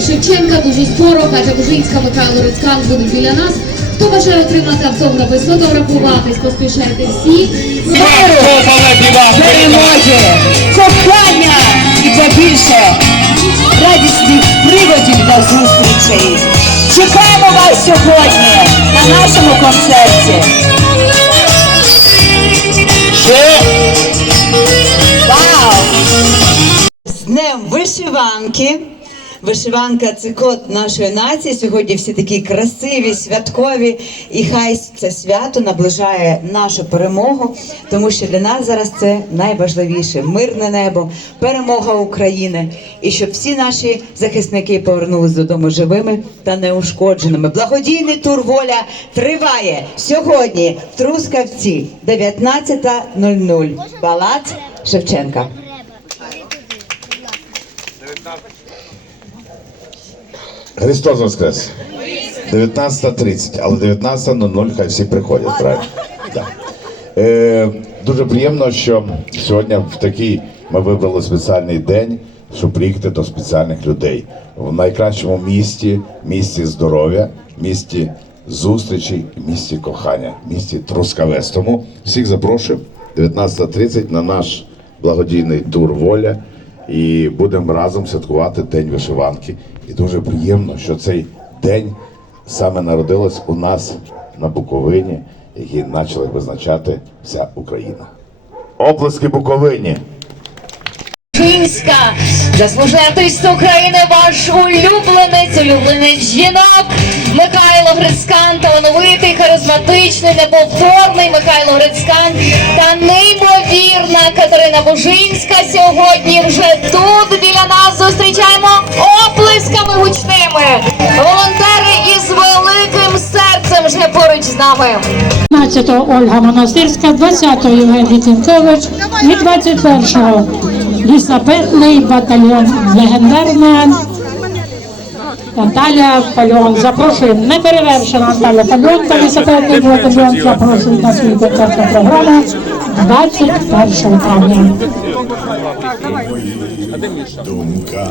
Шевченка дуже скоро, каже Бужинська Михайло Рицькан будуть біля нас. Хто бажає отримати автографи, сфотографуватись, поспішайте всі. перемоги, кохання і побільше радісних приводів для зустрічей. Чекаємо вас сьогодні на нашому концерті. Вау! З Днем вишиванки. Вишиванка це код нашої нації. Сьогодні всі такі красиві, святкові. І хай це свято наближає нашу перемогу, тому що для нас зараз це найважливіше мирне небо, перемога України. І щоб всі наші захисники повернулись додому живими та неушкодженими. Благодійний тур воля триває сьогодні в Трускавці 19.00. Палац Шевченка. Христос Воскрес! 19.30, але 19.00 хай всі приходять, правильно? Так. Е, дуже приємно, що сьогодні в такий ми вибрали спеціальний день, щоб приїхати до спеціальних людей в найкращому місті, місті здоров'я, місті зустрічей, місті кохання, місті Трускавець. Тому всіх запрошую 19.30 на наш благодійний тур воля і будемо разом святкувати День вишиванки. І дуже приємно, що цей день саме народилось у нас на Буковині, який почали визначати вся Україна. Оплески Буковині! Київська, заслужений артист України, ваш улюбленець, улюбленець жінок, Михайло Грицькан, талановитий, харизматичний, неповторний Михайло Грицькан та неймовірна Катерина Бужинська сьогодні вже тут біля нас зустрічаємо оплесками гучними. Волонтери із великим серцем вже поруч з нами. 15-го Ольга Монастирська, 20-го Євгеній Цінкович і 21-го лісапетний батальйон легендарна Наталя Пальон. Запрошуємо неперевершена Наталя Пальон та лісапетний батальйон запрошують на свою концертну програму 21 травня. думка